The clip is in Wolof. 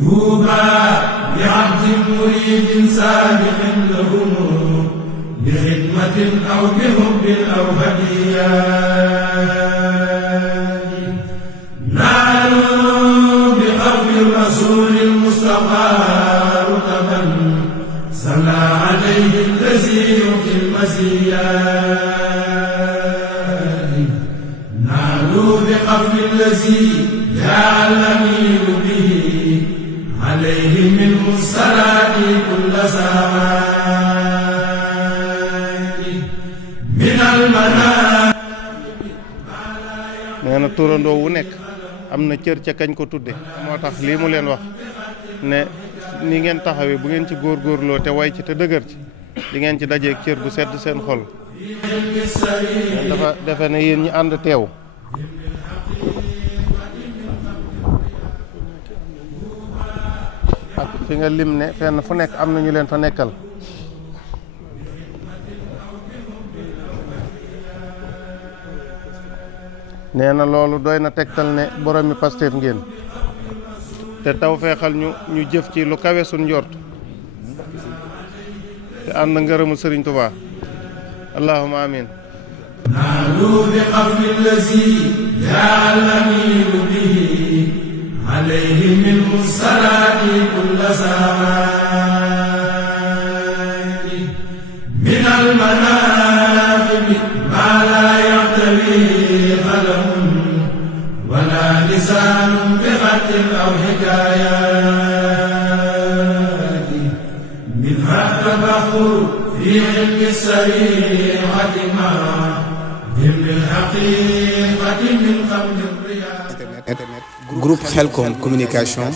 طوبى لعبد مريد سابق لهم بخدمة أو بحب أو هديات نالوا بحرف الرسول المصطفى رتبا صلى عليه الذي يؤتي المزيات نالوا بحرف الذي جاء الأمين به عليه منه الصلاة كل ساعات من المنام. nee na turandoo wu nekk am na cër ca kañ ko tudde moo tax lii mu leen wax ne ni ngeen taxawee bu ngeen ci góorgóorloo te way ci te dëgër ci di ngeen ci dajeeg cër bu sedd seen xol. dafa defe ne yéen ñi ànd teew ak fi nga lim ne fenn fu nekk am na ñu leen fa nekkal. nee na loolu doy na tegtal ne boromi Pastef ngeen te taw feexal ñu jëf ci lu kawe suñ njort te ànd ngërëmu Sëriñ Tuubaa allahumma amin. naalu bi xafli lazi jaa al-amiinu bihi alayhi minhu salaati kulla saati min al-manaaqibi maa laa yaxtawi qalamun wala lisaanun bi xattin aw xikaayaati minhaa tabaxur fi ilmi sariixati maa ilmi l-xaqiiqati min qabli riyaa. Groupe Khelcom Communication